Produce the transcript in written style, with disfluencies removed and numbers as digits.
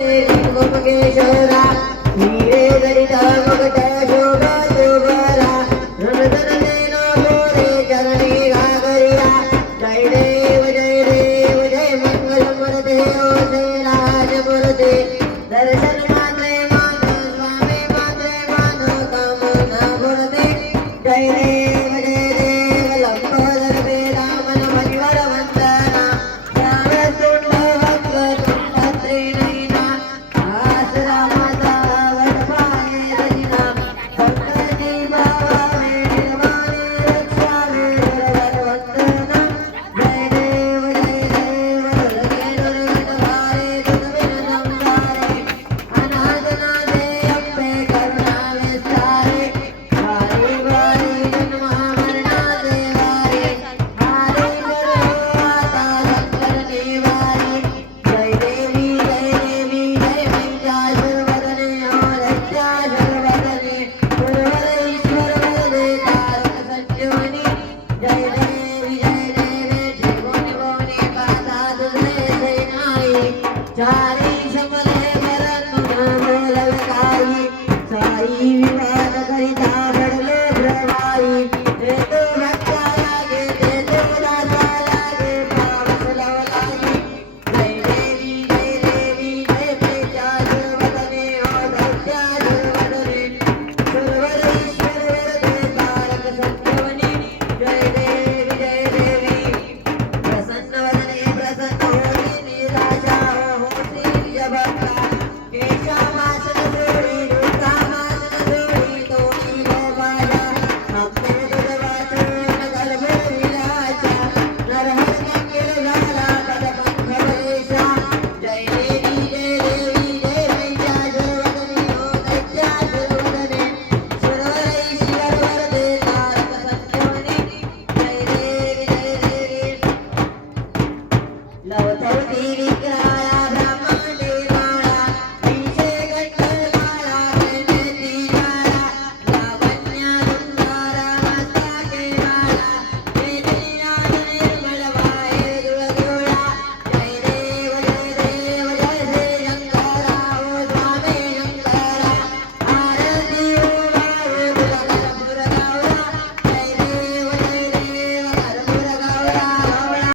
गोमकेश्वरा हीरे जडिता मगट शोभा शोभरा रणधननेनो गोरे चरणी घागरिया जय देव जय मंगलमूर्ते ओ जय राजमूर्ते दर्शन मात्रे मानो स्वामी मात्रे मानो कामना गुणते जय देव लंबोदर वेदामन मणिवर वंदना रामतुंड वक्रतुंड त्रिनयना आसरा माता वटपाये रजना भक्तजी भावे निर्माणे रक्षावे वरवंदना जय देव लगे दुर्गतहारे दुर्विघ्न संहारे अनाथनाथे अम्बे करुणा विस्तारे वारी वारी जन्ममरणा देवारे हारे करो आता संकर निवारी जय देवी जय महिषासुरवदने और रक्षासुरवदने गुरुवरेश्वर वरदे तारक संजीवनी जय देवी त्रिभुवनि भुवनि पासादुरे सेनाई चारी समले वरन बोलविकारी साई विमान करिता बडले प्रवाई हेतु भक्ता लागे हेतु दाता लागे पावस लव लागे जय देवी जय महिषासुरवदने और रक्षासुरवदने गुरुवरेश्वर वरदे तारक संजीवनी जय देवी प्रसन्न वदने प्रसन्न होती निराशा होती निज भक्ता केशव